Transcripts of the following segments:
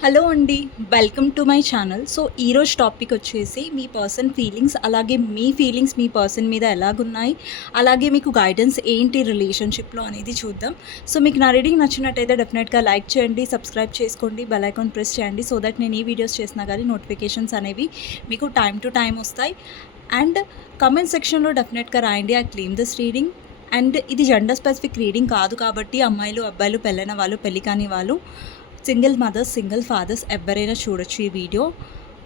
Hello అండి welcome to my channel. So ఈరోజు topic వచ్చేసి మీ పర్సన్ ఫీలింగ్స్ అలాగే మీ ఫీలింగ్స్ మీ పర్సన్ మీద ఎలాగున్నాయి అలాగే మీకు గైడెన్స్ ఏంటి రిలేషన్షిప్లో అనేది చూద్దాం. సో మీకు నా రీడింగ్ నచ్చినట్టయితే డెఫినెట్గా లైక్ చేయండి సబ్స్క్రైబ్ చేసుకోండి బెల్ ఐకాన్ ప్రెస్ చేయండి సో దట్ నేను ఈ వీడియోస్ చేసినా కానీ నోటిఫికేషన్స్ అనేవి మీకు టైం టు టైం వస్తాయి. అండ్ కమెంట్ సెక్షన్లో డెఫినెట్గా రాయండి I claim this reading. And ఇది జెండర్ స్పెసిఫిక్ రీడింగ్ కాదు కాబట్టి అమ్మాయిలు అబ్బాయిలు పెళ్ళైన వాళ్ళు పెళ్ళి కాని వాళ్ళు సింగిల్ మదర్స్ సింగిల్ ఫాదర్స్ ఎవరైనా చూడొచ్చు ఈ వీడియో.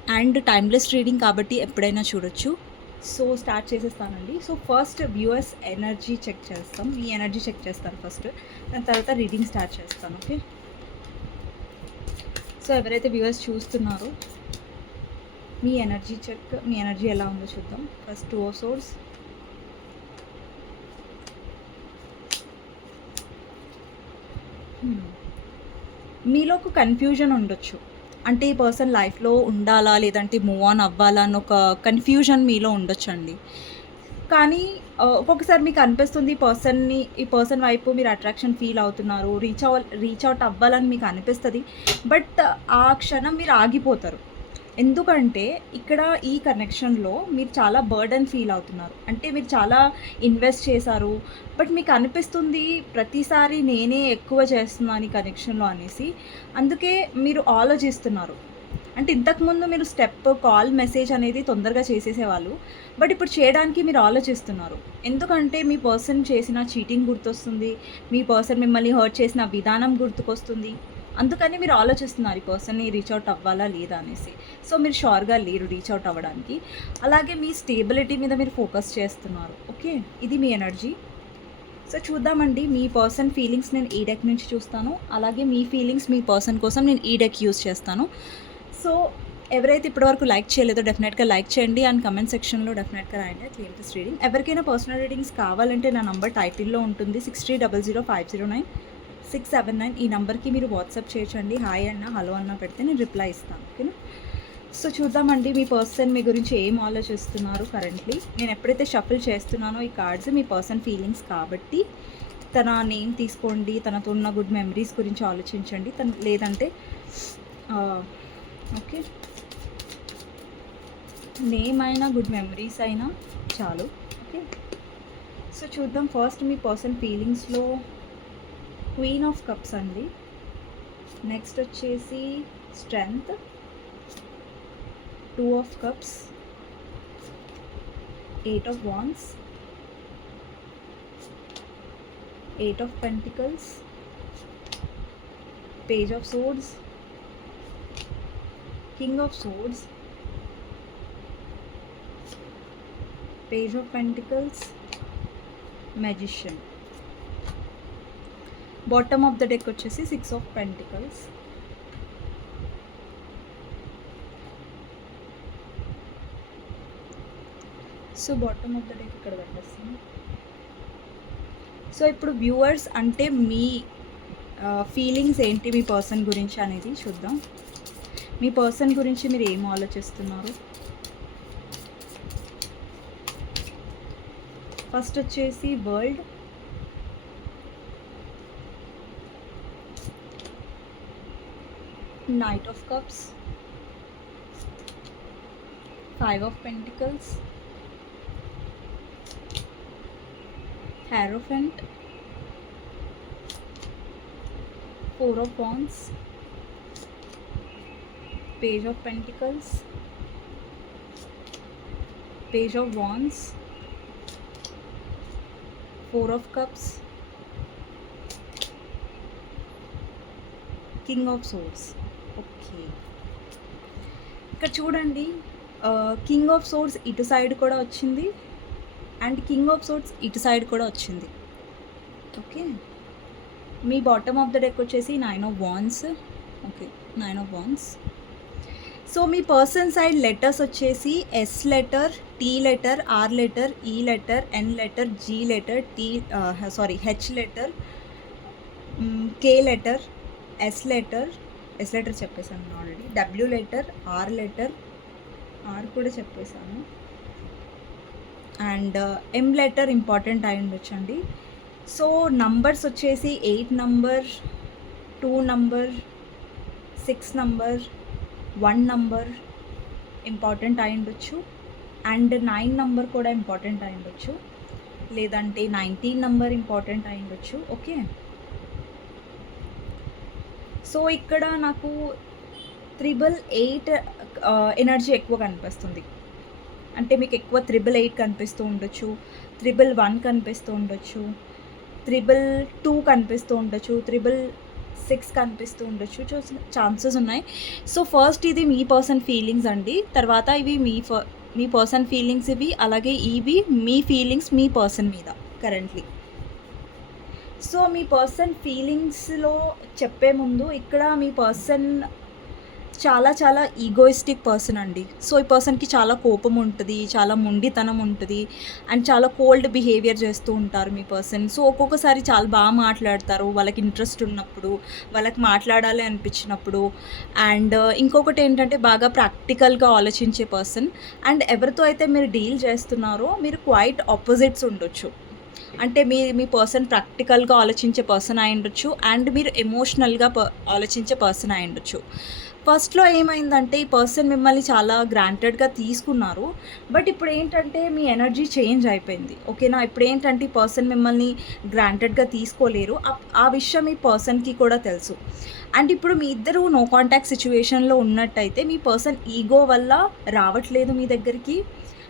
అండ్ టైమ్లెస్ రీడింగ్ కాబట్టి ఎప్పుడైనా చూడొచ్చు. So start చేసేస్తానండి. So first views energy check చేస్తాం. మీ ఎనర్జీ చెక్ చేస్తాను ఫస్ట్. దాని తర్వాత రీడింగ్ స్టార్ట్ చేస్తాను ఓకే? సో ఎవరైతే వ్యూవర్స్ చూస్తున్నారో మీ ఎనర్జీ చెక్ మీ ఎనర్జీ ఎలా ఉందో చూద్దాం. First two swords. Hmm. మీలో ఒక కన్ఫ్యూజన్ ఉండొచ్చు. అంటే ఈ పర్సన్ లైఫ్లో ఉండాలా లేదంటే మూవ్ ఆన్ అవ్వాలా అని ఒక కన్ఫ్యూజన్ మీలో ఉండొచ్చండి. కానీ ఒక్కొక్కసారి మీకు అనిపిస్తుంది ఈ పర్సన్ని ఈ పర్సన్ వైపు మీరు అట్రాక్షన్ ఫీల్ అవుతున్నారు రీచ్ అవ రీచ్ అవుట్ అవ్వాలని మీకు అనిపిస్తుంది బట్ ఆ క్షణం మీరు ఆగిపోతారు. ఎందుకంటే ఇక్కడ ఈ కనెక్షన్లో మీరు చాలా బర్డన్ ఫీల్ అవుతున్నారు. అంటే మీరు చాలా ఇన్వెస్ట్ చేశారు. బట్ మీకు అనిపిస్తుంది ప్రతిసారి నేనే ఎక్కువ చేస్తున్నాను ఈ కనెక్షన్లో అనేసి. అందుకే మీరు ఆలోచిస్తున్నారు. అంటే ఇంతకుముందు మీరు స్టెప్ కాల్ మెసేజ్ అనేది తొందరగా చేసేసేవాళ్ళు. బట్ ఇప్పుడు చేయడానికి మీరు ఆలోచిస్తున్నారు. ఎందుకంటే మీ పర్సన్ చేసిన చీటింగ్ గుర్తొస్తుంది. మీ పర్సన్ మిమ్మల్ని హర్ట్ చేసిన విధానం గుర్తుకొస్తుంది. అందుకని మీరు ఆలోచిస్తున్నారు ఈ పర్సన్ని రీచ్ అవుట్ అవ్వాలా లేదా అనేసి. సో మీరు షోర్గా లేరు రీచ్ అవుట్ అవ్వడానికి. అలాగే మీ స్టేబిలిటీ మీద మీరు ఫోకస్ చేస్తున్నారు. ఓకే ఇది మీ ఎనర్జీ సో చూద్దామండి. మీ పర్సన్ ఫీలింగ్స్ నేను ఈ డెక్ నుంచి చూస్తాను. అలాగే మీ ఫీలింగ్స్ మీ పర్సన్ కోసం నేను ఈ డెక్ యూస్ చేస్తాను. సో ఎవరైతే ఇప్పటివరకు లైక్ చేయలేదో డెఫినెట్గా లైక్ చేయండి. అండ్ కమెంట్ సెక్షన్లో డెఫినెట్గా రాయండి. క్లియర్ రీడింగ్ ఎవరికైనా పర్సనల్ రీడింగ్స్ కావాలంటే నా నంబర్ టైటిల్లో ఉంటుంది. Six three double zero five zero nine six seven nine ఈ నెంబర్కి మీరు వాట్సాప్ చేయొచ్చండి. హాయ్ అన్న హలో అన్న పెడితే నేను రిప్లై ఇస్తాను ఓకేనా? సో చూద్దామండి మీ పర్సన్ మీ గురించి ఏం ఆలోచిస్తున్నారు కరెంట్లీ? నేను ఎప్పుడైతే షఫుల్ చేస్తున్నానో ఈ కార్డ్స్ మీ పర్సన్ ఫీలింగ్స్ కాబట్టి తన నేమ్ తీసుకోండి తనతో ఉన్న గుడ్ మెమరీస్ గురించి ఆలోచించండి. తన లేదంటే ఓకే. నేమ్ అయినా గుడ్ మెమరీస్ అయినా చాలు ఓకే. సో చూద్దాం ఫస్ట్ మీ పర్సన్ ఫీలింగ్స్లో క్వీన్ ఆఫ్ కప్స్ అండి. నెక్స్ట్ వచ్చేసి strength two of cups eight of wands eight of pentacles page of swords king of swords page of pentacles magician bottom of the deck వచ్చేసి six of pentacles so bottom of the deck ఇక్కడ పెట్టేస్తాను. So ఇప్పుడు viewers అంటే మీ feelings ఏంటి మీ person గురించి అనేది చూద్దాం. మీ person గురించి మీరు ఏం ఆలోచిస్తున్నారు? ఫస్ట్ వచ్చేసి world Knight of Cups, Five of Pentacles, Hierophant, Four of Wands, Page of Pentacles, Page of Wands, Four of Cups, King of Swords. Okay. ఇక్కడ చూడండి కింగ్ ఆఫ్ సోర్స్ ఇటు సైడ్ కూడా వచ్చింది అండ్ కింగ్ ఆఫ్ సోర్స్ ఇటు side కూడా వచ్చింది. Okay. మీ bottom of the deck వచ్చేసి nine of wands okay nine of wands so me person side letters వచ్చేసి S letter T letter R letter E letter N letter G letter T sorry H letter K letter S letter S letter చెప్పేసాను already W letter R letter R కూడా చెప్పేశాను. And M letter important అయి ఉండొచ్చండి. So numbers వచ్చేసి eight number two number six number one number important అయి ఉండొచ్చు. And nine number కూడా important అయి ఉండొచ్చు. లేదంటే నైన్టీన్ నంబర్ ఇంపార్టెంట్ అయి ఉండొచ్చు. ఓకే సో ఇక్కడ నాకు త్రిబుల్ ఎయిట్ ఎనర్జీ ఎక్కువ కనిపిస్తుంది. అంటే మీకు ఎక్కువ త్రిబుల్ ఎయిట్ కనిపిస్తూ ఉండొచ్చు త్రిబుల్ వన్ కనిపిస్తూ ఉండొచ్చు త్రిబుల్ టూ కనిపిస్తూ ఉండొచ్చు త్రిబుల్ సిక్స్ కనిపిస్తూ ఉండొచ్చు ఛాన్సెస్ ఉన్నాయి. సో ఫస్ట్ ఇది మీ పర్సన్ ఫీలింగ్స్ అండి. తర్వాత ఇవి మీ ఫ మీ పర్సన్ ఫీలింగ్స్ ఇవి అలాగే ఇవి మీ ఫీలింగ్స్ మీ పర్సన్ మీద కరెంట్లీ. సో మీ పర్సన్ ఫీలింగ్స్లో చెప్పే ముందు ఇక్కడ మీ పర్సన్ చాలా చాలా ఈగోయిస్టిక్ పర్సన్ అండి. సో ఈ పర్సన్కి చాలా కోపం ఉంటుంది చాలా మొండితనం ఉంటుంది అండ్ చాలా కోల్డ్ బిహేవియర్ చేస్తూ ఉంటారు మీ పర్సన్. సో ఒక్కొక్కసారి చాలా బాగా మాట్లాడతారు వాళ్ళకి ఇంట్రెస్ట్ ఉన్నప్పుడు వాళ్ళకి మాట్లాడాలి అనిపించినప్పుడు అండ్ ఇంకొకటి ఏంటంటే బాగా ప్రాక్టికల్గా ఆలోచించే పర్సన్ అండ్ ఎవరితో అయితే మీరు డీల్ చేస్తున్నారో మీరు క్వైట్ ఆపోజిట్స్ ఉండొచ్చు. అంటే మీ మీ పర్సన్ ప్రాక్టికల్గా ఆలోచించే పర్సన్ అయి ఉండొచ్చు. అండ్ మీరు ఎమోషనల్గా ప ఆలోచించే పర్సన్ అయి ఉండొచ్చు. ఫస్ట్లో ఏమైందంటే ఈ పర్సన్ మిమ్మల్ని చాలా గ్రాంటెడ్గా తీసుకున్నారు. బట్ ఇప్పుడు ఏంటంటే మీ ఎనర్జీ చేంజ్ అయిపోయింది. ఓకేనా ఇప్పుడు ఏంటంటే ఈ పర్సన్ మిమ్మల్ని గ్రాంటెడ్గా తీసుకోలేరు. ఆ- ఆ విషయం ఈ పర్సన్కి కూడా తెలుసు. అండ్ ఇప్పుడు మీ ఇద్దరు నో కాంటాక్ట్ సిచ్యువేషన్లో ఉన్నట్టయితే మీ పర్సన్ ఈగో వల్ల రావట్లేదు మీ దగ్గరికి.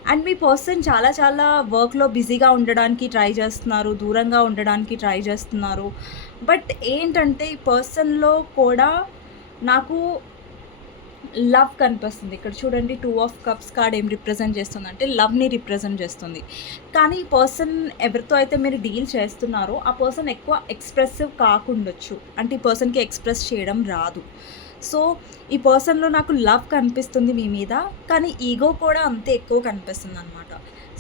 అండ్ మీ పర్సన్ చాలా చాలా వర్క్లో బిజీగా ఉండడానికి ట్రై చేస్తున్నారు దూరంగా ఉండడానికి ట్రై చేస్తున్నారు. బట్ ఏంటంటే ఈ పర్సన్లో కూడా నాకు లవ్ కనిపిస్తుంది. ఇక్కడ చూడండి టూ ఆఫ్ కప్స్ కార్డ్ ఏం రిప్రజెంట్ చేస్తుంది అంటే లవ్ని రిప్రజెంట్ చేస్తుంది. కానీ ఈ పర్సన్ ఎవరితో అయితే మీరు డీల్ చేస్తున్నారో ఆ పర్సన్ ఎక్కువ ఎక్స్ప్రెసివ్ కాకుండొచ్చు. అంటే ఈ పర్సన్కి ఎక్స్ప్రెస్ చేయడం రాదు. సో ఈ పర్సన్లో నాకు లవ్ కనిపిస్తుంది మీ మీద కానీ ఈగో కూడా అంతే ఎక్కువ కనిపిస్తుంది అనమాట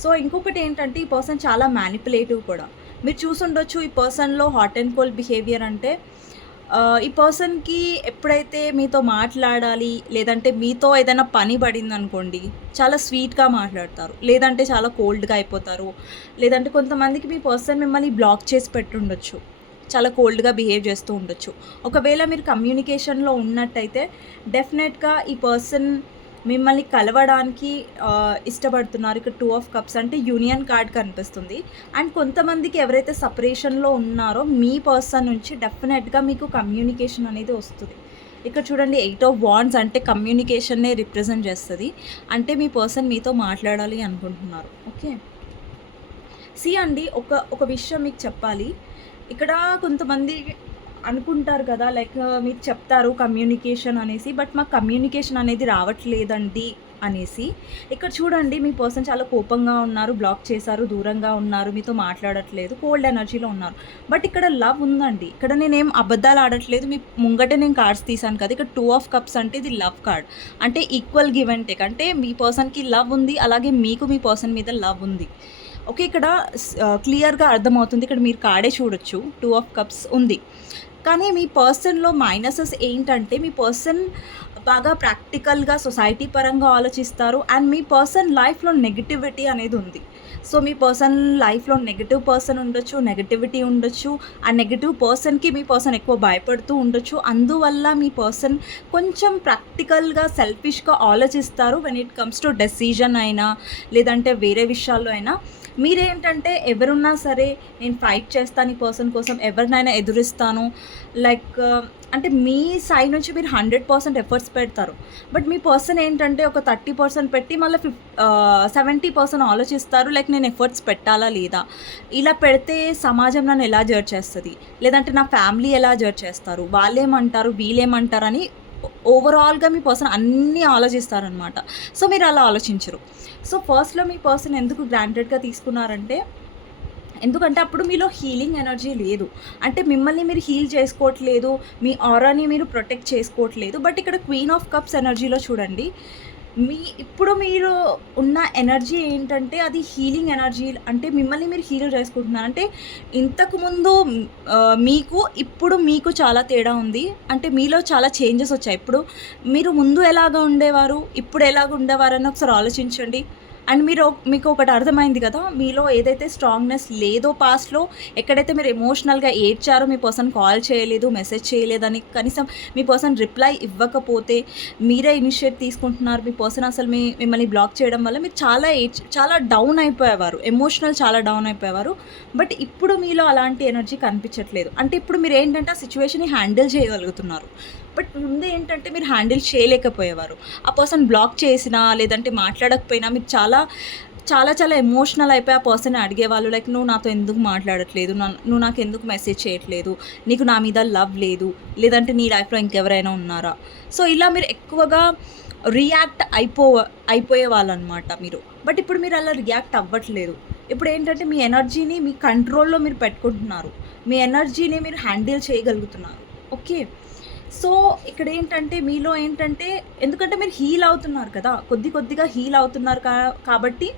సో ఇంకొకటి ఏంటంటే ఈ పర్సన్ చాలా మ్యానిపులేటివ్ కూడా. మీరు చూసుండొచ్చు ఈ పర్సన్లో హాట్ అండ్ కోల్డ్ బిహేవియర్ అంటే ఈ పర్సన్కి ఎప్పుడైతే మీతో మాట్లాడాలి లేదంటే మీతో ఏదైనా పని పడింది అనుకోండి చాలా స్వీట్గా మాట్లాడతారు. లేదంటే చాలా కోల్డ్గా అయిపోతారు. లేదంటే కొంతమందికి మీ పర్సన్ మిమ్మల్ని బ్లాక్ చేసి పెట్టుండొచ్చు. చాలా కోల్డ్గా బిహేవ్ చేస్తూ ఉండొచ్చు. ఒకవేళ మీరు కమ్యూనికేషన్లో ఉన్నట్టయితే డెఫినెట్గా ఈ పర్సన్ మిమ్మల్ని కలవడానికి ఇష్టపడుతున్నారు. ఇక్కడ టూ ఆఫ్ కప్స్ అంటే యూనియన్ కార్డ్ కనిపిస్తుంది. అండ్ కొంతమందికి ఎవరైతే సపరేషన్లో ఉన్నారో మీ పర్సన్ నుంచి డెఫినెట్గా మీకు కమ్యూనికేషన్ అనేది వస్తుంది. ఇక్కడ చూడండి ఎయిట్ ఆఫ్ వాండ్స్ అంటే కమ్యూనికేషన్నే రిప్రజెంట్ చేస్తుంది. అంటే మీ పర్సన్ మీతో మాట్లాడాలి అనుకుంటున్నారు. ఓకే? సి అండి ఒక ఒక విషయం మీకు చెప్పాలి. ఇక్కడ కొంతమంది అనుకుంటారు కదా లైక్ మీరు చెప్తారు కమ్యూనికేషన్ అనేసి బట్ మాకు కమ్యూనికేషన్ అనేది రావట్లేదండి అనేసి. ఇక్కడ చూడండి మీ పర్సన్ చాలా కోపంగా ఉన్నారు బ్లాక్ చేశారు దూరంగా ఉన్నారు మీతో మాట్లాడట్లేదు కోల్డ్ ఎనర్జీలో ఉన్నారు. బట్ ఇక్కడ లవ్ ఉందండి. ఇక్కడ నేనేం అబద్ధాలు ఆడట్లేదు మీ ముంగటే నేను కార్డ్స్ తీసాను కదా ఇక్కడ టూ ఆఫ్ కప్స్ అంటే ఇది లవ్ కార్డ్. అంటే ఈక్వల్ గివ్ అండ్ టేక్. అంటే మీ పర్సన్కి లవ్ ఉంది అలాగే మీకు మీ పర్సన్ మీద లవ్ ఉంది. ఓకే ఇక్కడ క్లియర్గా అర్థమవుతుంది. ఇక్కడ మీరు కార్డే చూడొచ్చు. టూ ఆఫ్ కప్స్ ఉంది. కానీ మీ పర్సన్లో మైనసెస్ ఏంటంటే మీ పర్సన్ బాగా ప్రాక్టికల్గా సొసైటీ పరంగా ఆలోచిస్తారు. అండ్ మీ పర్సన్ లైఫ్లో నెగిటివిటీ అనేది ఉంది. సో మీ పర్సన్ లైఫ్లో నెగిటివ్ పర్సన్ ఉండొచ్చు నెగటివిటీ ఉండొచ్చు ఆ నెగిటివ్ పర్సన్కి మీ పర్సన్ ఎక్కువ భయపడుతూ ఉండొచ్చు. అందువల్ల మీ పర్సన్ కొంచెం ప్రాక్టికల్గా సెల్ఫిష్గా ఆలోచిస్తారు. When it comes to decision అయినా లేదంటే వేరే విషయాల్లో అయినా మీరేంటంటే ఎవరున్నా సరే నేను ఫైట్ చేస్తాను ఈ పర్సన్ కోసం ఎవరినైనా ఎదురిస్తాను. లైక్ అంటే మీ సైడ్ నుంచి మీరు హండ్రెడ్ పర్సెంట్ ఎఫర్ట్స్ పెడతారు. బట్ మీ పర్సన్ ఏంటంటే ఒక థర్టీ పర్సెంట్ పెట్టి మళ్ళీ ఫిఫ్ సెవెంటీ పర్సెంట్ ఆలోచిస్తారు లైక్ నేను ఎఫర్ట్స్ పెట్టాలా లేదా? ఇలా పెడితే సమాజం నన్ను ఎలా జడ్జ్ చేస్తుంది? లేదంటే నా ఫ్యామిలీ ఎలా జడ్జ్ చేస్తారు? వాళ్ళేమంటారు వీళ్ళేమంటారని ఓవరాల్గా మీ పర్సన్ అన్నీ ఆలోచిస్తారనమాట. సో మీరు అలా ఆలోచించరు. సో ఫస్ట్లో మీ పర్సన్ ఎందుకు గ్రాంటెడ్గా తీసుకున్నారంటే ఎందుకంటే అప్పుడు మీలో హీలింగ్ ఎనర్జీ లేదు. అంటే మిమ్మల్ని మీరు హీల్ చేసుకోవట్లేదు మీ ఆరాని మీరు ప్రొటెక్ట్ చేసుకోవట్లేదు. బట్ ఇక్కడ క్వీన్ ఆఫ్ కప్స్ ఎనర్జీలో చూడండి. మీ ఇప్పుడు మీరు ఉన్న ఎనర్జీ ఏంటంటే అది హీలింగ్ ఎనర్జీ అంటే మిమ్మల్ని మీరు హీల్ చేసుకుంటున్నారు. అంటే ఇంతకుముందు మీకు ఇప్పుడు మీకు చాలా తేడా ఉంది. అంటే మీలో చాలా చేంజెస్ వచ్చాయి. ఇప్పుడు మీరు ముందు ఎలాగ ఉండేవారు ఇప్పుడు ఎలాగ ఉండేవారు అని ఒకసారి ఆలోచించండి. అండ్ మీరు మీకు ఒకటి అర్థమైంది కదా మీలో ఏదైతే స్ట్రాంగ్నెస్ లేదో పాస్ట్లో ఎక్కడైతే మీరు ఎమోషనల్గా ఏడ్చారో మీ పర్సన్ కాల్ చేయలేదు మెసేజ్ చేయలేదని కనీసం మీ పర్సన్ రిప్లై ఇవ్వకపోతే మీరే ఇనిషియేట్ తీసుకుంటున్నారు మీ పర్సన్ అసలు మీ మిమ్మల్ని బ్లాక్ చేయడం వల్ల మీరు చాలా ఏడ్చ చాలా డౌన్ అయిపోయేవారు ఎమోషనల్ చాలా డౌన్ అయిపోయేవారు. బట్ ఇప్పుడు మీలో అలాంటి ఎనర్జీ కనిపించట్లేదు. అంటే ఇప్పుడు మీరు ఏంటంటే ఆ సిచ్యువేషన్ని హ్యాండిల్ చేయగలుగుతున్నారు. బట్ ముందు ఏంటంటే మీరు హ్యాండిల్ చేయలేకపోయేవారు. ఆ పర్సన్ బ్లాక్ చేసినా లేదంటే మాట్లాడకపోయినా మీరు చాలా చాలా చాలా ఎమోషనల్ అయిపోయి ఆ పర్సన్ అడిగేవాళ్ళు. లైక్ నువ్వు నాతో ఎందుకు మాట్లాడట్లేదు? నువ్వు నాకు ఎందుకు మెసేజ్ చేయట్లేదు? నీకు నా మీద లవ్ లేదు? లేదంటే నీ లైఫ్లో ఇంకెవరైనా ఉన్నారా? సో ఇలా మీరు ఎక్కువగా రియాక్ట్ అయిపో అయిపోయే వాళ్ళు అనమాట మీరు. బట్ ఇప్పుడు మీరు అలా రియాక్ట్ అవ్వట్లేదు. ఇప్పుడు ఏంటంటే మీ ఎనర్జీని మీ కంట్రోల్లో మీరు పెట్టుకుంటున్నారు. మీ ఎనర్జీని మీరు హ్యాండిల్ చేయగలుగుతున్నారు. ఓకే? సో ఇక్కడ ఏంటంటే మీలో ఏంటంటే ఎందుకంటే మీరు హీల్ అవుతున్నారు కదా కొద్ది కొద్దిగా హీల్ అవుతున్నారు కా కాబట్టి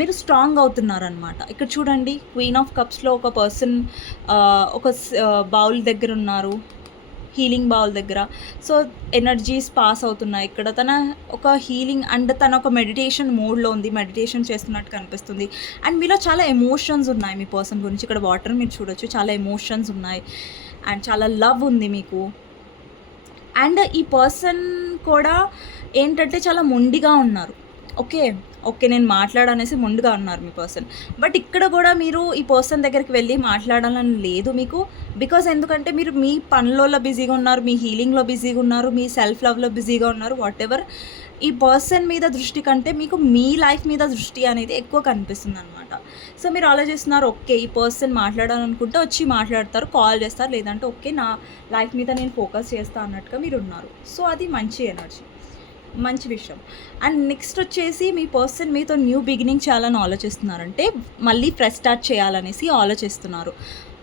మీరు స్ట్రాంగ్ అవుతున్నారు అనమాట ఇక్కడ చూడండి క్వీన్ ఆఫ్ కప్స్లో ఒక పర్సన్ ఒక బౌల్ దగ్గర ఉన్నారు హీలింగ్ బౌల్ దగ్గర. సో ఎనర్జీస్ పాస్ అవుతున్నాయి. ఇక్కడ తన ఒక హీలింగ్ అండ్ తన ఒక మెడిటేషన్ మోడ్లో ఉంది మెడిటేషన్ చేస్తున్నట్టు కనిపిస్తుంది. అండ్ మీలో చాలా ఎమోషన్స్ ఉన్నాయి మీ పర్సన్ గురించి. ఇక్కడ వాటర్ మీరు చూడొచ్చు చాలా ఎమోషన్స్ ఉన్నాయి. అండ్ చాలా లవ్ ఉంది మీకు. అండ్ ఈ పర్సన్ కూడా ఏంటంటే చాలా మొండిగా ఉన్నారు. ఓకే ఓకే నేను మాట్లాడనేసి ముందుగా ఉన్నారు మీ పర్సన్. బట్ ఇక్కడ కూడా మీరు ఈ పర్సన్ దగ్గరికి వెళ్ళి మాట్లాడాలని లేదు మీకు. బికాజ్ ఎందుకంటే మీరు మీ పనులలో బిజీగా ఉన్నారు మీ హీలింగ్లో బిజీగా ఉన్నారు మీ సెల్ఫ్ లవ్లో బిజీగా ఉన్నారు వాట్ ఎవర్ ఈ పర్సన్ మీద దృష్టి కంటే మీకు మీ లైఫ్ మీద దృష్టి అనేది ఎక్కువ కనిపిస్తుంది అనమాట సో మీరు ఆలోచిస్తున్నారు ఓకే ఈ పర్సన్ మాట్లాడాలనుకుంటే వచ్చి మాట్లాడతారు కాల్ చేస్తారు లేదంటే ఓకే నా లైఫ్ మీద నేను ఫోకస్ చేస్తా అన్నట్టుగా మీరు ఉన్నారు సో అది మంచి ఎనర్జీ మంచి విషయం. అండ్ నెక్స్ట్ వచ్చేసి మీ పర్సన్ మీతో న్యూ బిగినింగ్ చేయాలని ఆలోచిస్తున్నారంటే మళ్ళీ ఫ్రెష్ స్టార్ట్ చేయాలనేసి ఆలోచిస్తున్నారు.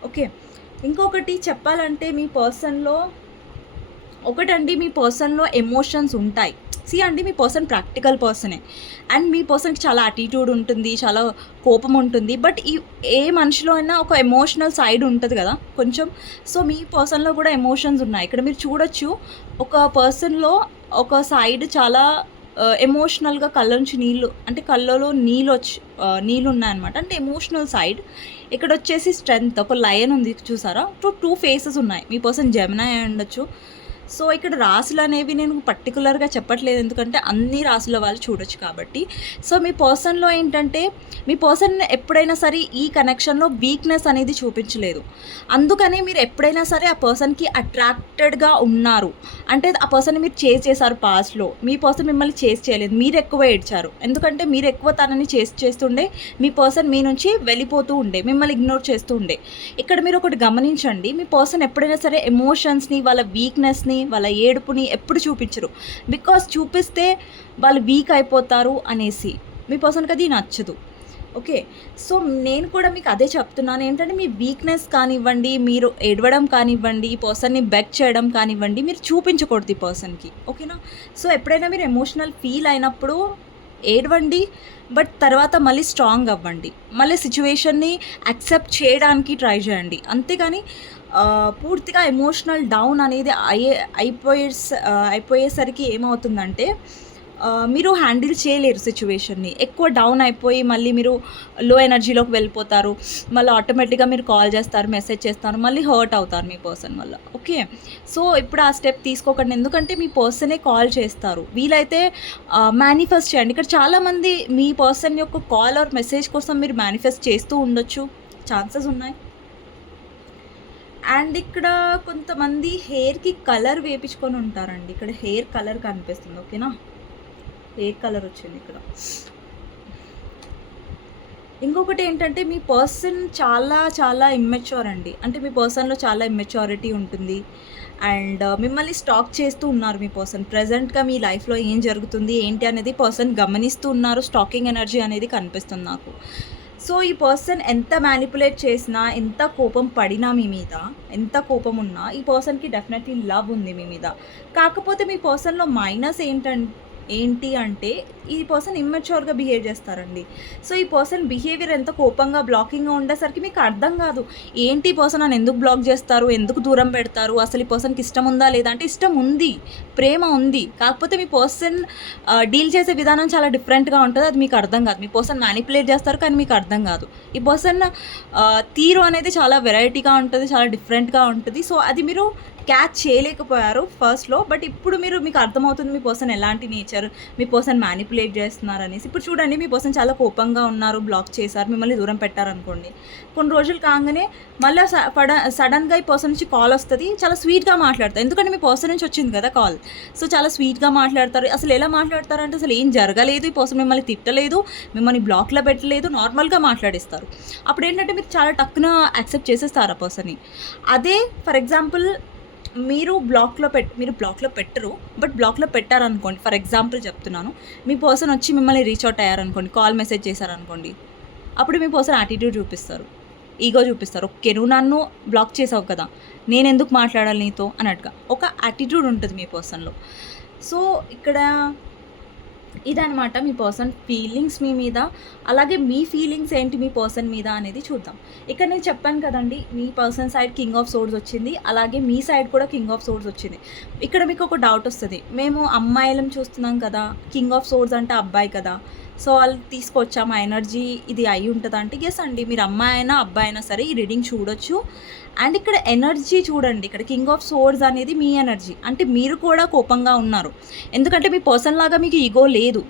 ఓకే. ఇంకొకటి చెప్పాలంటే మీ పర్సన్లో ఒకటండి మీ పర్సన్లో ఎమోషన్స్ ఉంటాయి. సి అండి మీ పర్సన్ ప్రాక్టికల్ పర్సనే. అండ్ మీ పర్సన్కి చాలా అటిట్యూడ్ ఉంటుంది చాలా కోపం ఉంటుంది. బట్ ఈ ఏ మనిషిలో అయినా ఒక ఎమోషనల్ సైడ్ ఉంటుంది కదా కొంచెం. సో మీ పర్సన్లో కూడా ఎమోషన్స్ ఉన్నాయి. ఇక్కడ మీరు చూడొచ్చు ఒక పర్సన్లో ఒక సైడ్ చాలా ఎమోషనల్గా కళ్ళ నుంచి నీళ్ళు అంటే కళ్ళలో నీళ్ళు వచ్చి నీళ్ళు ఉన్నాయన్నమాట. అంటే ఎమోషనల్ సైడ్. ఇక్కడ వచ్చేసి స్ట్రెంగ్త్ ఒక లయన్ ఉంది చూసారా? టూ టూ ఫేసెస్ ఉన్నాయి. మీ పర్సన్ జెమినా అయి ఉండొచ్చు. సో ఇక్కడ రాసులు అనేవి నేను పర్టికులర్గా చెప్పట్లేదు ఎందుకంటే అన్ని రాసుల వాళ్ళు చూడొచ్చు కాబట్టి. సో మీ పర్సన్లో ఏంటంటే మీ పర్సన్ ఎప్పుడైనా సరే ఈ కనెక్షన్లో వీక్నెస్ అనేది చూపించలేదు. అందుకనే మీరు ఎప్పుడైనా సరే ఆ పర్సన్కి అట్రాక్టెడ్గా ఉన్నారు. అంటే ఆ పర్సన్ మీరు చేజ్ చేశారు పాస్ట్లో మీ పర్సన్ మిమ్మల్ని చేజ్ చేయలేదు. మీరు ఎక్కువ ఏడ్చారు. ఎందుకంటే మీరు ఎక్కువ తనని చేసి చేస్తుండే మీ పర్సన్ మీ నుంచి వెళ్ళిపోతూ ఉండే మిమ్మల్ని ఇగ్నోర్ చేస్తూ ఉండే. ఇక్కడ మీరు ఒకటి గమనించండి. మీ పర్సన్ ఎప్పుడైనా సరే ఎమోషన్స్ని వాళ్ళ వీక్నెస్ని వాళ్ళ ఏడుపుని ఎప్పుడు చూపించరు. బికాస్ చూపిస్తే వాళ్ళు వీక్ అయిపోతారు అనేసి. మీ పర్సన్కి అది నచ్చదు. ఓకే సో నేను కూడా మీకు అదే చెప్తున్నాను. ఏంటంటే మీ వీక్నెస్ కానివ్వండి మీరు ఏడవడం కానివ్వండి ఈ పర్సన్ని బెక్ చేయడం కానివ్వండి మీరు చూపించకూడదు ఈ పర్సన్కి ఓకేనా సో ఎప్పుడైనా మీరు ఎమోషనల్ ఫీల్ అయినప్పుడు ఏడవండి బట్ తర్వాత మళ్ళీ స్ట్రాంగ్ అవ్వండి. మళ్ళీ సిచ్యువేషన్ని యాక్సెప్ట్ చేయడానికి ట్రై చేయండి. అంతేగాని పూర్తిగా ఎమోషనల్ డౌన్ అనేది అయ్యే అయిపోయే అయిపోయేసరికి ఏమవుతుందంటే మీరు హ్యాండిల్ చేయలేరు సిచ్యువేషన్ని ఎక్కువ డౌన్ అయిపోయి మళ్ళీ మీరు లో ఎనర్జీలోకి వెళ్ళిపోతారు. మళ్ళీ ఆటోమేటిక్గా మీరు కాల్ చేస్తారు మెసేజ్ చేస్తారు మళ్ళీ హర్ట్ అవుతారు మీ పర్సన్ వల్ల. ఓకే సో ఇప్పుడు ఆ స్టెప్ తీసుకోకండి. ఎందుకంటే మీ పర్సనే కాల్ చేస్తారు. వీలైతే మేనిఫెస్ట్ చేయండి. ఇక్కడ చాలామంది మీ పర్సన్ యొక్క కాల్ ఆర్ మెసేజ్ కోసం మీరు మేనిఫెస్ట్ చేస్తూ ఉండొచ్చు. ఛాన్సెస్ ఉన్నాయి. అండ్ ఇక్కడ కొంతమంది హెయిర్కి కలర్ వేపించుకొని ఉంటారండి. ఇక్కడ హెయిర్ కలర్ కనిపిస్తుంది ఓకేనా? హెయిర్ కలర్ వచ్చింది ఇక్కడ. ఇంకొకటి ఏంటంటే మీ పర్సన్ చాలా చాలా ఇమ్మెచ్యూర్ అండి. అంటే మీ పర్సన్లో చాలా ఇమ్మెచ్యూరిటీ ఉంటుంది. అండ్ uh, మిమ్మల్ని స్టాక్ చేస్తూ ఉన్నారు మీ పర్సన్ ప్రజెంట్గా మీ లైఫ్లో ఏం జరుగుతుంది ఏంటి అనేది పర్సన్ గమనిస్తూ ఉన్నారు. స్టాకింగ్ ఎనర్జీ అనేది కనిపిస్తుంది నాకు. సో ఈ పర్సన్ ఎంత మ్యానిపులేట్ చేసినా ఎంత కోపం పడినా మీ మీద ఎంత కోపం ఉన్నా ఈ పర్సన్కి డెఫినెట్లీ లవ్ ఉంది మీ మీద. కాకపోతే మీ పర్సన్లో మైనస్ ఏంటంటే ఏంటి అంటే ఈ పర్సన్ ఇమ్మెచ్యూర్గా బిహేవ్ చేస్తారండి. సో ఈ పర్సన్ బిహేవియర్ ఎంత కోపంగా బ్లాకింగ్గా ఉండేసరికి మీకు అర్థం కాదు. ఏంటి పర్సన్ అని ఎందుకు బ్లాక్ చేస్తారు? ఎందుకు దూరం పెడతారు? అసలు ఈ పర్సన్కి ఇష్టం ఉందా లేదా? అంటే ఇష్టం ఉంది. ప్రేమ ఉంది. కాకపోతే మీ పర్సన్ డీల్ చేసే విధానం చాలా డిఫరెంట్గా ఉంటుంది. అది మీకు అర్థం కాదు. మీ పర్సన్ మ్యానిపులేట్ చేస్తారు కానీ మీకు అర్థం కాదు. ఈ పర్సన్ తీరు అనేది చాలా వెరైటీగా ఉంటుంది చాలా డిఫరెంట్గా ఉంటుంది. సో అది మీరు క్యాచ్ చేయలేకపోయారు ఫస్ట్లో బట్ ఇప్పుడు మీరు మీకు అర్థమవుతుంది మీ పర్సన్ ఎలాంటి నేచర్ మీ పర్సన్ మ్యానిపులేట్ చేస్తున్నారు అనేసి. ఇప్పుడు చూడండి మీ పర్సన్ చాలా కోపంగా ఉన్నారు బ్లాక్ చేశారు మిమ్మల్ని దూరం పెట్టారనుకోండి. కొన్ని రోజులు కాగానే మళ్ళీ సడన్గా ఈ పర్సన్ నుంచి కాల్ వస్తుంది. చాలా స్వీట్గా మాట్లాడతారు. ఎందుకంటే మీ పర్సన్ నుంచి వచ్చింది కదా కాల్ సో చాలా స్వీట్గా మాట్లాడతారు. అసలు ఎలా మాట్లాడతారంటే అసలు ఏం జరగలేదు ఈ పర్సన్ మిమ్మల్ని తిట్టలేదు మిమ్మల్ని బ్లాక్లో పెట్టలేదు నార్మల్గా మాట్లాడిస్తారు. అప్పుడు ఏంటంటే మీరు చాలా టక్కున యాక్సెప్ట్ చేసేస్తారు ఆ పర్సన్ని అదే ఫర్ ఎగ్జాంపుల్ మీరు బ్లాక్లో పెట్ మీరు బ్లాక్లో పెట్టరు బట్ బ్లాక్లో పెట్టారనుకోండి ఫర్ ఎగ్జాంపుల్ చెప్తున్నాను మీ పర్సన్ వచ్చి మిమ్మల్ని రీచ్ అవుట్ అయ్యారనుకోండి కాల్ మెసేజ్ చేశారనుకోండి అప్పుడు మీ పర్సన్ యాటిట్యూడ్ చూపిస్తారు. ఈగో చూపిస్తారు. ఓకే నువ్వు నన్ను బ్లాక్ చేసావు కదా నేను ఎందుకు మాట్లాడాలి నీతో? అన్నట్టుగా. ఒక యాటిట్యూడ్ ఉంటుంది మీ పర్సన్లో సో ఇక్కడ ఇదనమాట మీ పర్సన్ ఫీలింగ్స్ మీ మీద అలాగే మీ ఫీలింగ్స్ ఏంటి మీ పర్సన్ మీద అనేది చూద్దాం. ఇక్కడ నేను చెప్పాను కదండి మీ person side king of swords వచ్చింది అలాగే మీ సైడ్ కూడా కింగ్ ఆఫ్ సోర్స్ వచ్చింది. ఇక్కడ మీకు ఒక డౌట్ వస్తుంది మేము అమ్మాయిలం చూస్తున్నాం కదా కింగ్ ఆఫ్ సోర్స్ అంటే అబ్బాయి కదా సో వాళ్ళు తీసుకొచ్చా ఆ ఎనర్జీ ఇది అయి ఉంటుంది అంటే ఎస్ అండి మీరు అమ్మాయి అయినా అబ్బాయి అయినా సరే ఈ రీడింగ్ చూడొచ్చు. అండ్ ఇక్కడ ఎనర్జీ చూడండి ఇక్కడ కింగ్ ఆఫ్ సోర్స్ అనేది మీ ఎనర్జీ. అంటే మీరు కూడా కోపంగా ఉన్నారు. ఎందుకంటే మీ పర్సన్ లాగా మీకు ఈగో లేదు.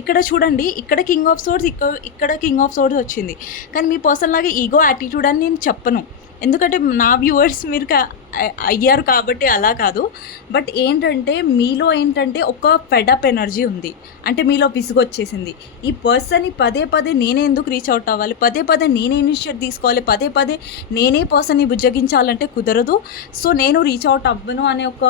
ఇక్కడ చూడండి ఇక్కడ కింగ్ ఆఫ్ సోర్స్ ఇక్కడ ఇక్కడ కింగ్ ఆఫ్ సోర్స్ వచ్చింది. కానీ మీ పర్సన్ లాగా ఈగో యాటిట్యూడ్ అని నేను చెప్పను. ఎందుకంటే నా వ్యూవర్స్ మీరు అయ్యారు కాబట్టి అలా కాదు. బట్ ఏంటంటే మీలో ఏంటంటే ఒక ఫెడప్ ఎనర్జీ ఉంది. అంటే మీలో విసుగు వచ్చేసింది ఈ పర్సన్ని పదే పదే నేనే ఎందుకు రీచ్ అవుట్ అవ్వాలి? పదే పదే నేనే ఇనిషియేట్ తీసుకోవాలి? పదే పదే నేనే పర్సన్ని బుజ్జగించాలంటే కుదరదు. సో నేను రీచ్ అవుట్ అవ్వను అనే ఒక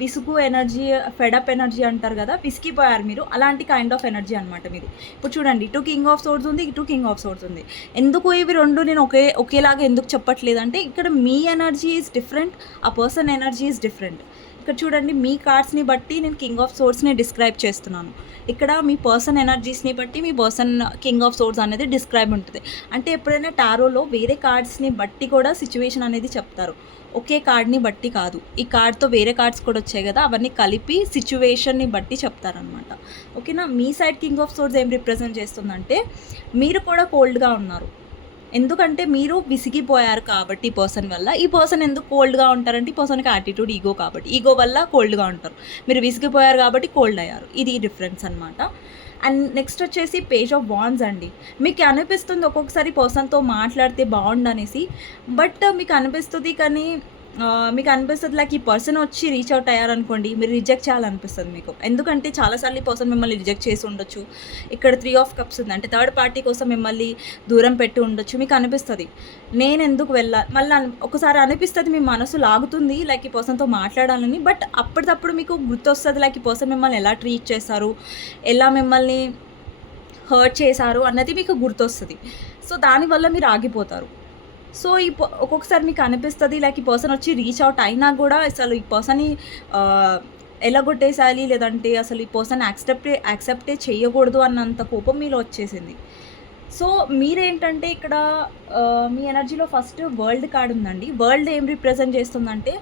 విసుగు ఎనర్జీ ఫెడప్ ఎనర్జీ అంటారు కదా విసిగిపోయారు మీరు. అలాంటి కైండ్ ఆఫ్ ఎనర్జీ అనమాట మీరు ఇప్పుడు చూడండి ఇటు కింగ్ ఆఫ్ సోర్స్ ఉంది ఇటు కింగ్ ఆఫ్ సోర్స్ ఉంది. ఎందుకు ఇవి రెండు నేను ఒకే ఒకేలాగా ఎందుకు చెప్పట్లేదు అంటే ఇక్కడ మీ ఎనర్జీ ఈజ్ డిఫరెంట్ ఆ పర్సన్ ఎనర్జీ ఈజ్ డిఫరెంట్ ఇక్కడ చూడండి మీ కార్డ్స్ని బట్టి నేను కింగ్ ఆఫ్ సోర్స్ని డిస్క్రైబ్ చేస్తున్నాను. ఇక్కడ మీ పర్సన్ ఎనర్జీస్ని బట్టి మీ పర్సన్ కింగ్ ఆఫ్ సోర్స్ అనేది డిస్క్రైబ్ ఉంటుంది. అంటే ఎప్పుడైనా టారోలో వేరే కార్డ్స్ని బట్టి కూడా సిచ్యువేషన్ అనేది చెప్తారు. ఒకే కార్డ్ని బట్టి కాదు. ఈ కార్డ్తో వేరే కార్డ్స్ కూడా వచ్చాయి కదా అవన్నీ కలిపి సిచ్యువేషన్ని బట్టి చెప్తారనమాట ఓకేనా? మీ సైడ్ కింగ్ ఆఫ్ సోర్స్ ఏం రిప్రజెంట్ చేస్తుందంటే మీరు కూడా కోల్డ్గా ఉన్నారు. ఎందుకంటే మీరు విసిగిపోయారు కాబట్టి ఈ పర్సన్ వల్ల. ఈ పర్సన్ ఎందుకు కోల్డ్గా ఉంటారంటే ఈ పర్సన్కి యాటిట్యూడ్ ఈగో కాబట్టి. ఈగో వల్ల కోల్డ్గా ఉంటారు. మీరు విసిగిపోయారు కాబట్టి కోల్డ్ అయ్యారు. ఇది డిఫరెన్స్ అనమాట అండ్ నెక్స్ట్ వచ్చేసి పేజ్ ఆఫ్ బాండ్స్ అండి. మీకు అనిపిస్తుంది ఒక్కొక్కసారి పర్సన్తో మాట్లాడితే బాగుండు అనేసి బట్ మీకు అనిపిస్తుంది కానీ మీకు అనిపిస్తుంది లైక్ ఈ పర్సన్ వచ్చి రీచ్ అవుట్ అయ్యారనుకోండి మీరు రిజెక్ట్ చేయాలనిపిస్తుంది మీకు. ఎందుకంటే చాలాసార్లు ఈ పర్సన్ మిమ్మల్ని రిజెక్ట్ చేసి ఉండొచ్చు. ఇక్కడ త్రీ ఆఫ్ కప్స్ ఉంది. అంటే థర్డ్ పార్టీ కోసం మిమ్మల్ని దూరం పెట్టి ఉండొచ్చు. మీకు అనిపిస్తుంది. నేను ఎందుకు వెళ్ళాలి మళ్ళీ ఒకసారి అనిపిస్తుంది మీ మనసు లాగుతుంది లైక్ ఈ పర్సన్తో మాట్లాడాలని. బట్ అప్పటికప్పుడు మీకు గుర్తొస్తుంది లైక్ ఈ పర్సన్ మిమ్మల్ని ఎలా ట్రీట్ చేస్తారు ఎలా మిమ్మల్ని హర్ట్ చేశారు? అన్నది మీకు గుర్తొస్తుంది. సో దానివల్ల మీరు ఆగిపోతారు. సో ఈ ఒక్కొక్కసారి మీకు అనిపిస్తుంది లైక్ ఈ పర్సన్ వచ్చి రీచ్ అవుట్ అయినా కూడా అసలు ఈ పర్సన్ని ఎలా కొట్టేసాలి లేదంటే అసలు ఈ పర్సన్ యాక్సెప్ట్ యాక్సెప్టే చేయకూడదు అన్నంత కోపం మీలో వచ్చేసింది. సో మీరేంటంటే ఇక్కడ మీ ఎనర్జీలో ఫస్ట్ వరల్డ్ కార్డ్ ఉందండి. వరల్డ్ ఏం రిప్రజెంట్ చేస్తుందంటే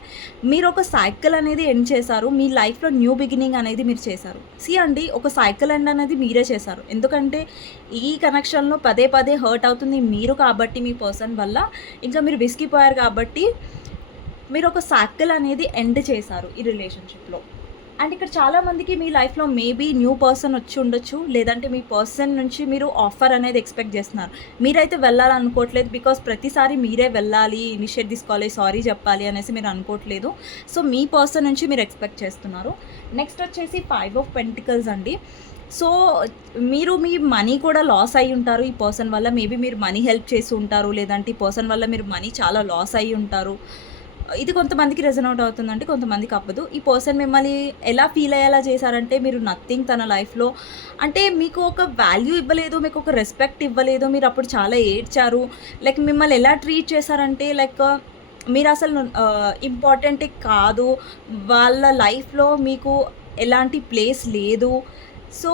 మీరు ఒక సైకిల్ అనేది ఎండ్ చేశారు. మీ లైఫ్లో న్యూ బిగినింగ్ అనేది మీరు చేశారు. సి అండి ఒక సైకిల్ ఎండ్ అనేది మీరే చేశారు. ఎందుకంటే ఈ కనెక్షన్లో పదే పదే హర్ట్ అవుతుంది మీరు కాబట్టి మీ పర్సన్ వల్ల. ఇంకా మీరు విసిగిపోయారు కాబట్టి మీరు ఒక సైకిల్ అనేది ఎండ్ చేశారు ఈ రిలేషన్షిప్లో. అండ్ ఇక్కడ చాలా మందికి మీ లైఫ్లో మేబీ న్యూ పర్సన్ వచ్చి ఉండొచ్చు. లేదంటే మీ పర్సన్ నుంచి మీరు ఆఫర్ అనేది ఎక్స్పెక్ట్ చేస్తున్నారు. మీరైతే వెళ్ళాలనుకోవట్లేదు బికాస్ ప్రతిసారి మీరే వెళ్ళాలి ఇనిషియేట్ తీసుకోవాలి సారీ చెప్పాలి అనేసి మీరు అనుకోవట్లేదు. సో మీ పర్సన్ నుంచి మీరు ఎక్స్పెక్ట్ చేస్తున్నారు. నెక్స్ట్ వచ్చేసి ఫైవ్ ఆఫ్ పెంటికల్స్ అండి. సో మీరు మీ మనీ కూడా లాస్ అయి ఉంటారు. ఈ పర్సన్ వల్ల మేబీ మీరు మనీ హెల్ప్ చేసి ఉంటారు. లేదంటే ఈ పర్సన్ వల్ల మీరు మనీ చాలా లాస్ అయి ఉంటారు. ఇది కొంతమందికి రెజనౌట్ అవుతుందంటే కొంతమందికి అవ్వదు. ఈ పర్సన్ మిమ్మల్ని ఎలా ఫీల్ అయ్యేలా చేశారంటే మీరు నథింగ్ తన లైఫ్లో అంటే మీకు ఒక వాల్యూ ఇవ్వలేదు మీకు ఒక రెస్పెక్ట్ ఇవ్వలేదు మీరు అప్పుడు చాలా ఏడ్చారు. లైక్ మిమ్మల్ని ఎలా ట్రీట్ చేశారంటే లైక్ మీరు అసలు ఇంపార్టెంట్ కాదు. వాళ్ళ లైఫ్లో మీకు ఎలాంటి ప్లేస్ లేదు. సో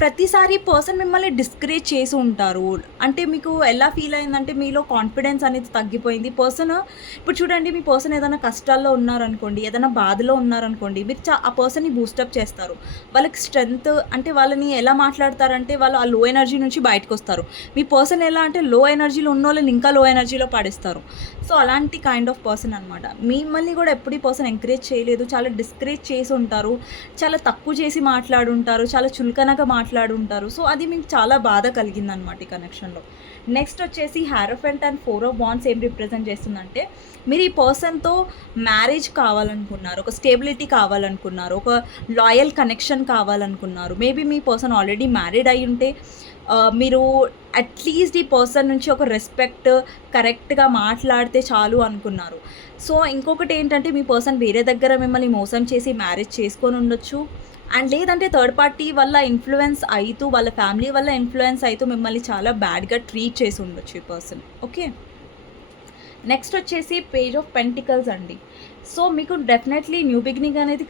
ప్రతిసారి పర్సన్ మిమ్మల్ని డిస్కరేజ్ చేసి ఉంటారు. అంటే మీకు ఎలా ఫీల్ అయిందంటే మీలో కాన్ఫిడెన్స్ అనేది తగ్గిపోయింది. పర్సన్ ఇప్పుడు చూడండి మీ పర్సన్ ఏదైనా కష్టాల్లో ఉన్నారనుకోండి ఏదైనా బాధలో ఉన్నారనుకోండి మీరు ఆ పర్సన్ని బూస్టప్ చేస్తారు. వాళ్ళకి స్ట్రెంగ్త్ అంటే వాళ్ళని ఎలా మాట్లాడతారంటే వాళ్ళు ఆ లో ఎనర్జీ నుంచి బయటకు వస్తారు. మీ పర్సన్ ఎలా అంటే లో ఎనర్జీలో ఉన్న వాళ్ళని ఇంకా లో ఎనర్జీలో పడేస్తారు. సో అలాంటి కైండ్ ఆఫ్ పర్సన్ అనమాట మిమ్మల్ని కూడా ఎప్పుడు ఈ పర్సన్ ఎంకరేజ్ చేయలేదు. చాలా డిస్కరేజ్ చేసి ఉంటారు. చాలా తక్కువ చేసి మాట్లాడుంటారు. చాలా చులకనగా మాట్లాడుంటారు. సో అది మీకు చాలా బాధ కలిగింది అనమాట ఈ కనెక్షన్లో నెక్స్ట్ వచ్చేసి hierophant and four of wands ఏం రిప్రజెంట్ చేస్తుందంటే మీరు ఈ పర్సన్తో మ్యారేజ్ కావాలనుకున్నారు ఒక స్టేబిలిటీ కావాలనుకున్నారు ఒక లాయల్ కనెక్షన్ కావాలనుకున్నారు. మేబీ మీ పర్సన్ ఆల్రెడీ మ్యారీడ్ అయి ఉంటే మీరు అట్లీస్ట్ ఈ పర్సన్ నుంచి ఒక రెస్పెక్ట్ కరెక్ట్గా మాట్లాడితే చాలు అనుకున్నారు. సో ఇంకొకటి ఏంటంటే మీ పర్సన్ వేరే దగ్గర మిమ్మల్ని మోసం చేసి మ్యారేజ్ చేసుకొని ఉండొచ్చు. అండ్ లేదంటే థర్డ్ పార్టీ వల్ల ఇన్ఫ్లుయెన్స్ అవుతూ వాళ్ళ ఫ్యామిలీ వల్ల ఇన్ఫ్లుయెన్స్ అవుతూ మిమ్మల్ని చాలా బ్యాడ్గా ట్రీట్ చేసి ఉండొచ్చు ఈ పర్సన్ ఓకే నెక్స్ట్ వచ్చేసి పేజ్ ఆఫ్ పెంటికల్స్ అండి. సో మీకు డెఫినెట్లీ న్యూ బిగినింగ్ అనేది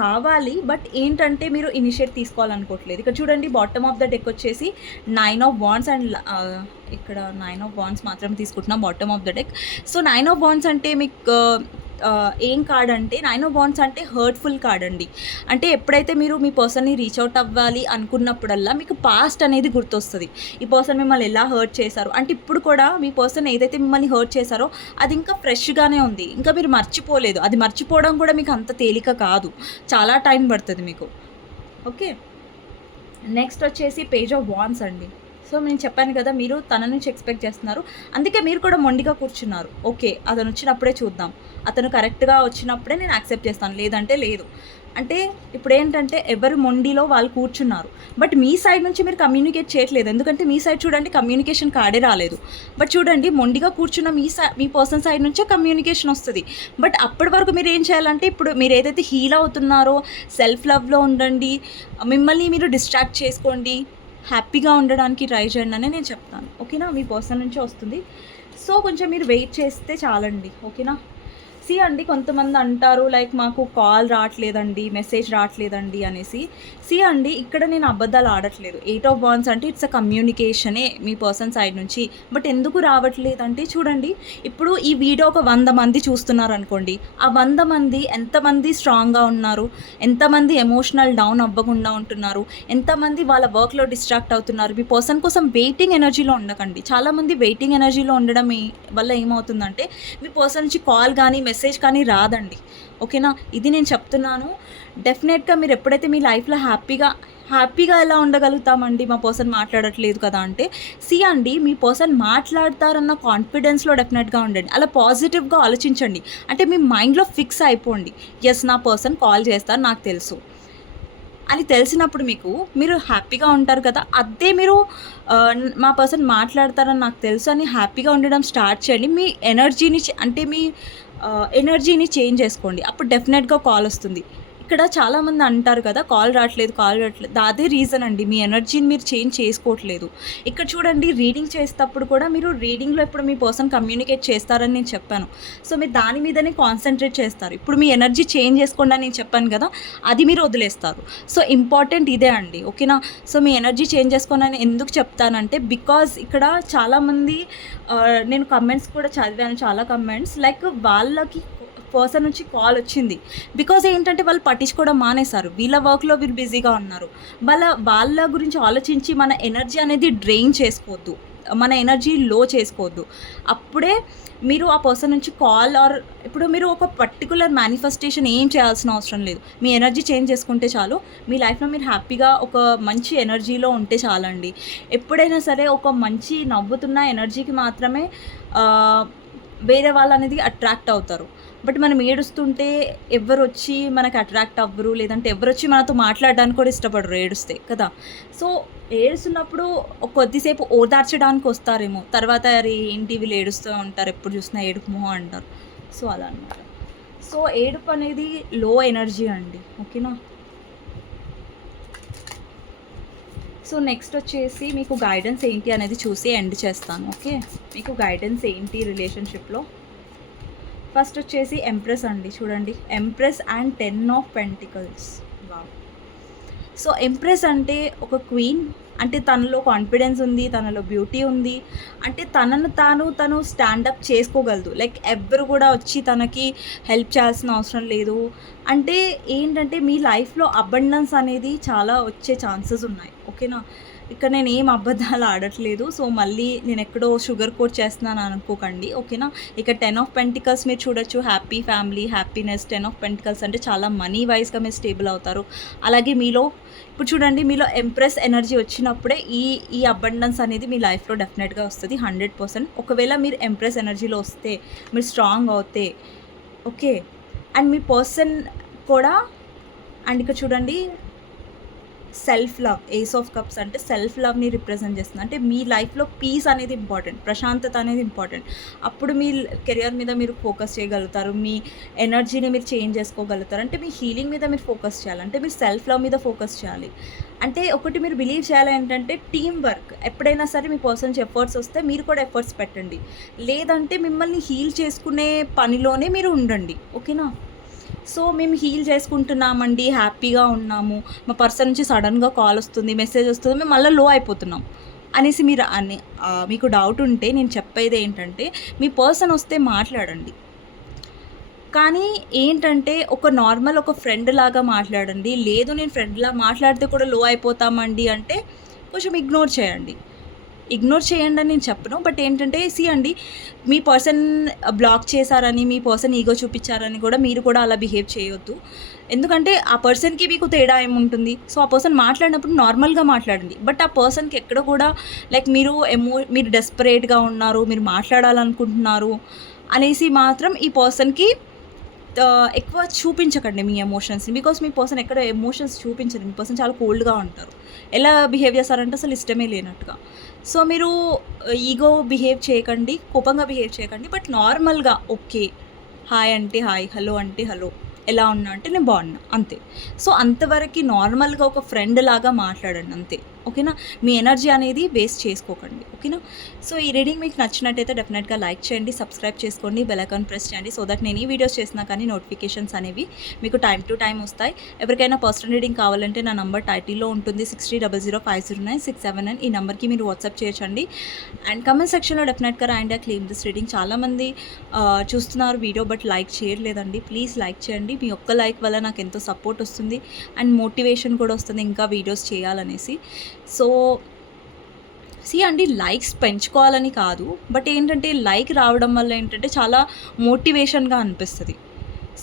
కావాలి బట్ ఏంటంటే మీరు ఇనిషియేట్ తీసుకోవాలనుకోవట్లేదు. Uh, ఇక్కడ చూడండి బాటమ్ ఆఫ్ ద డెక్ వచ్చేసి నైన్ ఆఫ్ బాండ్స్ అండ్ ఇక్కడ నైన్ ఆఫ్ బాండ్స్ మాత్రం తీసుకుంటున్నాం bottom of the deck so nine of wands అంటే మీకు ఏం కార్డ్ అంటే నైన్ ఆఫ్ బాండ్స్ అంటే హర్ట్ఫుల్ కార్డ్ అండి అంటే ఎప్పుడైతే మీరు మీ పర్సన్ని రీచ్ అవుట్ అవ్వాలి అనుకున్నప్పుడల్లా మీకు పాస్ట్ అనేది గుర్తొస్తుంది. ఈ పర్సన్ మిమ్మల్ని ఎలా హర్ట్ చేశారు? అంటే ఇప్పుడు కూడా మీ పర్సన్ ఏదైతే మిమ్మల్ని హర్ట్ చేశారో అది ఇంకా ఫ్రెష్గానే ఉంది. ఇంకా మీరు మర్చిపోలేదు. అది మర్చిపోవడం కూడా మీకు అంత తేలిక కాదు. చాలా టైం పడుతుంది మీకు. ఓకే? నెక్స్ట్ వచ్చేసి పేజ్ ఆఫ్ వాన్స్ అండి. సో నేను చెప్పాను కదా మీరు తన నుంచి ఎక్స్పెక్ట్ చేస్తున్నారు. అందుకే మీరు కూడా మొండిగా కూర్చున్నారు. ఓకే అతను వచ్చినప్పుడే చూద్దాం. అతను కరెక్ట్గా వచ్చినప్పుడే నేను యాక్సెప్ట్ చేస్తాను. లేదంటే లేదు. అంటే ఇప్పుడు ఏంటంటే ఎవరు మొండిలో వాళ్ళు కూర్చున్నారు. బట్ మీ సైడ్ నుంచి మీరు కమ్యూనికేట్ చేయట్లేదు. ఎందుకంటే మీ సైడ్ చూడండి కమ్యూనికేషన్ కాడే రాలేదు. బట్ చూడండి మొండిగా కూర్చున్న మీ సై మీ పర్సన్ సైడ్ నుంచే కమ్యూనికేషన్ వస్తుంది. బట్ అప్పటి వరకు మీరు ఏం చేయాలంటే ఇప్పుడు మీరు ఏదైతే హీల్ అవుతున్నారో సెల్ఫ్ లవ్లో ఉండండి మిమ్మల్ని మీరు డిస్ట్రాక్ట్ చేసుకోండి హ్యాపీగా ఉండడానికి ట్రై చేయండి అని నేను చెప్తాను. ఓకేనా? మీ పర్సన్ నుంచి వస్తుంది. సో కొంచెం మీరు వెయిట్ చేస్తే చాలండి. ఓకేనా? సి అండి కొంతమంది అంటారు లైక్ మాకు కాల్ రావట్లేదండి మెసేజ్ రావట్లేదండి అనేసి. సి అండి ఇక్కడ నేను అబద్ధాలు ఆడట్లేదు. ఎయిట్ ఆఫ్ బాన్స్ అంటే ఇట్స్ అ కమ్యూనికేషనే మీ పర్సన్ సైడ్ నుంచి. బట్ ఎందుకు రావట్లేదంటే చూడండి ఇప్పుడు ఈ వీడియో ఒక వంద మంది చూస్తున్నారు అనుకోండి ఆ వంద మంది ఎంతమంది స్ట్రాంగ్గా ఉన్నారు ఎంతమంది ఎమోషనల్ డౌన్ అవ్వకుండా ఉంటున్నారు ఎంతమంది వాళ్ళ వర్క్లో డిస్ట్రాక్ట్ అవుతున్నారు. మీ పర్సన్ కోసం వెయిటింగ్ ఎనర్జీలో ఉండకండి. చాలామంది వెయిటింగ్ ఎనర్జీలో ఉండడం వల్ల ఏమవుతుందంటే మీ పర్సన్ నుంచి కాల్ కానీ మెసేజ్ మెసేజ్ కానీ రాదండి. ఓకేనా? ఇది నేను చెప్తున్నాను. డెఫినెట్గా మీరు ఎప్పుడైతే మీ లైఫ్లో హ్యాపీగా హ్యాపీగా ఎలా ఉండగలుగుతామండి? మా పర్సన్ మాట్లాడట్లేదు కదా అంటే సి అండి మీ పర్సన్ మాట్లాడతారన్న కాన్ఫిడెన్స్లో డెఫినెట్గా ఉండండి. అలా పాజిటివ్గా ఆలోచించండి. అంటే మీ మైండ్లో ఫిక్స్ అయిపోండి. ఎస్ నా పర్సన్ కాల్ చేస్తారు నాకు తెలుసు. అని తెలిసినప్పుడు మీకు మీరు హ్యాపీగా ఉంటారు కదా అదే మీరు మా పర్సన్ మాట్లాడతారని నాకు తెలుసు అని హ్యాపీగా ఉండడం స్టార్ట్ చేయండి. మీ ఎనర్జీని అంటే మీ ఎనర్జీని చేంజ్ చేసుకోండి. అప్పుడు డెఫినెట్గా కాల్ వస్తుంది. ఇక్కడ చాలామంది అంటారు కదా కాల్ రావట్లేదు కాల్ రావట్లేదు. అదే రీజన్ అండి. మీ ఎనర్జీని మీరు చేంజ్ చేసుకోవట్లేదు. ఇక్కడ చూడండి రీడింగ్ చేసేటప్పుడు కూడా మీరు రీడింగ్లో ఇప్పుడు మీ పర్సన్ కమ్యూనికేట్ చేస్తారని నేను చెప్పాను. సో మీరు దాని మీదనే కాన్సన్ట్రేట్ చేస్తారు. ఇప్పుడు మీ ఎనర్జీ చేంజ్ చేసుకోండి అని నేను చెప్పాను కదా అది మీరు వదిలేస్తారు. సో ఇంపార్టెంట్ ఇదే అండి. ఓకేనా? సో మీ ఎనర్జీ చేంజ్ చేసుకోండి అని ఎందుకు చెప్తానంటే బికాజ్ ఇక్కడ చాలామంది నేను కమెంట్స్ కూడా చదివాను చాలా కమెంట్స్ లైక్ వాళ్ళకి పర్సన్ నుంచి కాల్ వచ్చింది. బికాజ్ ఏంటంటే వాళ్ళు పట్టించుకోవడం మానేశారు. వీళ్ళ వర్క్లో వీళ్ళు బిజీగా ఉన్నారు. వాళ్ళ వాళ్ళ గురించి ఆలోచించి మన ఎనర్జీ అనేది డ్రైన్ చేసుకోవద్దు. మన ఎనర్జీ లో చేసుకోవద్దు. అప్పుడే మీరు ఆ పర్సన్ నుంచి కాల్ ఆర్ ఇప్పుడు మీరు ఒక పర్టికులర్ మేనిఫెస్టేషన్ ఏం చేయాల్సిన అవసరం లేదు. మీ ఎనర్జీ చేంజ్ చేసుకుంటే చాలు. మీ లైఫ్లో మీరు హ్యాపీగా ఒక మంచి ఎనర్జీలో ఉంటే చాలండి. ఎప్పుడైనా సరే ఒక మంచి నవ్వుతున్న ఎనర్జీకి మాత్రమే వేరే వాళ్ళు అనేది అట్రాక్ట్ అవుతారు. బట్ మనం ఏడుస్తుంటే ఎవరు వచ్చి మనకు అట్రాక్ట్ అవ్వరు లేదంటే ఎవరు వచ్చి మనతో మాట్లాడడానికి కూడా ఇష్టపడరు ఏడుస్తే కదా? సో ఏడుస్తున్నప్పుడు కొద్దిసేపు ఓదార్చడానికి వస్తారేమో. తర్వాత అది ఏంటి వీళ్ళు ఏడుస్తూ ఉంటారు ఎప్పుడు చూసినా ఏడుపు మొహం అంటారు. సో అలా అనమాట సో ఏడుపు అనేది లో ఎనర్జీ అండి ఓకేనా? సో నెక్స్ట్ వచ్చేసి మీకు గైడెన్స్ ఏంటి అనేది చూసి ఎండ్ చేస్తాను ఓకే? మీకు గైడెన్స్ ఏంటి రిలేషన్షిప్లో ఫస్ట్ వచ్చేసి ఎంప్రెస్ అండి చూడండి. Empress and ten of pentacles wow so empress అంటే ఒక క్వీన్ అంటే తనలో కాన్ఫిడెన్స్ ఉంది తనలో బ్యూటీ ఉంది. అంటే తనను తాను తను స్టాండప్ చేసుకోగలదు. లైక్ ఎవ్వరు కూడా వచ్చి తనకి హెల్ప్ చేయాల్సిన అవసరం లేదు. అంటే ఏంటంటే మీ లైఫ్లో అబండన్స్ అనేది చాలా వచ్చే ఛాన్సెస్ ఉన్నాయి. ఓకేనా ఇక్కడ నేను ఏం అబద్ధాలు ఆడట్లేదు. సో మళ్ళీ నేను ఎక్కడో షుగర్ కోట్ చేస్తున్నాను అనుకోకండి. ఓకేనా? ఇక టెన్ ఆఫ్ పెంటికల్స్ మీరు చూడొచ్చు. Happy family happiness ten of pentacles అంటే చాలా మనీ వైజ్గా మీరు స్టేబుల్ అవుతారు. అలాగే మీలో ఇప్పుడు చూడండి మీలో ఎంప్రెస్ ఎనర్జీ వచ్చినప్పుడే ఈ ఈ అబండెన్స్ అనేది మీ లైఫ్లో డెఫినెట్గా వస్తుంది. హండ్రెడ్ పర్సెంట్ ఒకవేళ మీరు ఎంప్రెస్ ఎనర్జీలో వస్తే మీరు స్ట్రాంగ్ అవుతే ఓకే? అండ్ మీ పర్సన్ కూడా అండ్ ఇక్కడ చూడండి self love ace of cups అంటే సెల్ఫ్ లవ్ని రిప్రజెంట్ చేస్తుంది. అంటే మీ లైఫ్లో పీస్ అనేది ఇంపార్టెంట్ ప్రశాంతత అనేది ఇంపార్టెంట్ అప్పుడు మీ కెరియర్ మీద మీరు ఫోకస్ చేయగలుగుతారు మీ ఎనర్జీని మీరు చేంజ్ చేసుకోగలుగుతారు. అంటే మీ హీలింగ్ మీద మీరు ఫోకస్ చేయాలి అంటే మీరు సెల్ఫ్ లవ్ మీద ఫోకస్ చేయాలి. అంటే ఒకటి మీరు బిలీవ్ చేయాలి ఏంటంటే టీం వర్క్ ఎప్పుడైనా సరే మీ పర్సన్స్ ఎఫర్ట్స్ వస్తే మీరు కూడా ఎఫర్ట్స్ పెట్టండి. లేదంటే మిమ్మల్ని హీల్ చేసుకునే పనిలోనే మీరు ఉండండి. ఓకేనా సో మేము హీల్ చేసుకుంటున్నామండి హ్యాపీగా ఉన్నాము. మా పర్సన్ నుంచి సడన్గా కాల్ వస్తుంది మెసేజ్ వస్తుంది మేము మళ్ళీ లో అయిపోతున్నాం. అనేసి మీరు అని మీకు డౌట్ ఉంటే నేను చెప్పేది ఏంటంటే మీ పర్సన్ వస్తే మాట్లాడండి. కానీ ఏంటంటే ఒక నార్మల్ ఒక ఫ్రెండ్ లాగా మాట్లాడండి. లేదు నేను ఫ్రెండ్లా మాట్లాడితే కూడా లో అయిపోతామండి అంటే కొంచెం ఇగ్నోర్ చేయండి. ఇగ్నోర్ చేయండి అని నేను చెప్పను. బట్ ఏంటంటే సి అండి మీ పర్సన్ బ్లాక్ చేశారని మీ పర్సన్ ఈగో చూపించారని కూడా మీరు కూడా అలా బిహేవ్ చేయొద్దు. ఎందుకంటే ఆ పర్సన్కి మీకు తేడా ఏముంటుంది? సో ఆ పర్సన్ మాట్లాడినప్పుడు నార్మల్గా మాట్లాడండి. బట్ ఆ పర్సన్కి ఎక్కడ కూడా లైక్ మీరు ఎమో మీరు డెస్పరేట్గా ఉన్నారు మీరు మాట్లాడాలనుకుంటున్నారు అనేసి మాత్రం ఈ పర్సన్కి ఎక్కువ చూపించకండి మీ ఎమోషన్స్ని బికాస్ మీ పర్సన్ ఎక్కడ ఎమోషన్స్ చూపించరు. మీ పర్సన్ చాలా కోల్డ్గా ఉంటారు. ఎలా బిహేవ్ చేస్తారంటే అసలు ఇష్టమే లేనట్టుగా. సో మీరు ఈగో బిహేవ్ చేయకండి కోపంగా బిహేవ్ చేయకండి బట్ నార్మల్గా ఓకే హాయ్ అంటే హాయ్ హలో అంటే హలో ఎలా ఉన్నా అంటే నేను బాగున్నా అంతే. సో అంతవరకు నార్మల్గా ఒక ఫ్రెండ్ లాగా మాట్లాడండి అంతే ఓకేనా మీ ఎనర్జీ అనేది వేస్ట్ చేసుకోకండి ఓకేనా సో ఈ రీడింగ్ మీకు నచ్చినట్టయితే డెఫినెట్గా లైక్ చేయండి సబ్స్క్రైబ్ చేసుకోండి బెల్ ప్రెస్ చేయండి సో దట్ నేను ఈ వీడియోస్ చేసినా కానీ నోటిఫికేషన్స్ అనేవి మీకు టైం టు టైం వస్తాయి. ఎవరికైనా పర్సనల్ రీడింగ్ కావాలంటే నా నంబర్ టైటిల్లో ఉంటుంది six three double zero five zero nine six seven nine ఈ నెంబర్కి మీరు వాట్సాప్ చేయొచ్చండి అండ్ కమెంట్ సెక్షన్లో డెఫినెట్గా రాయండి క్లెయిమ్ దిస్ రీడింగ్. చాలామంది చూస్తున్నారు వీడియో బట్ లైక్ చేయట్లేదండి. ప్లీజ్ లైక్ చేయండి. మీ ఒక్క లైక్ వల్ల నాకు ఎంతో సపోర్ట్ వస్తుంది. అండ్ మోటివేషన్ కూడా వస్తుంది ఇంకా వీడియోస్ చేయాలనేసి. సో సి అండి లైక్స్ పెంచుకోవాలని కాదు బట్ ఏంటంటే లైక్ రావడం వల్ల ఏంటంటే చాలా మోటివేషన్గా అనిపిస్తుంది.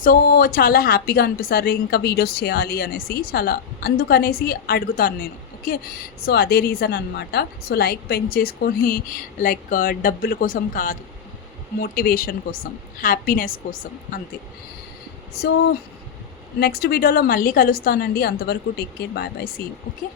సో చాలా హ్యాపీగా అనిపిస్తారు ఇంకా వీడియోస్ చేయాలి అనేసి చాలా అందుకనేసి అడుగుతాను నేను ఓకే సో అదే రీజన్ అనమాట సో లైక్ పెంచేసుకొని లైక్ uh, డబ్బుల కోసం కాదు మోటివేషన్ కోసం హ్యాపీనెస్ కోసం అంతే. సో నెక్స్ట్ వీడియోలో మళ్ళీ కలుస్తానండి. అంతవరకు take care bye bye see okay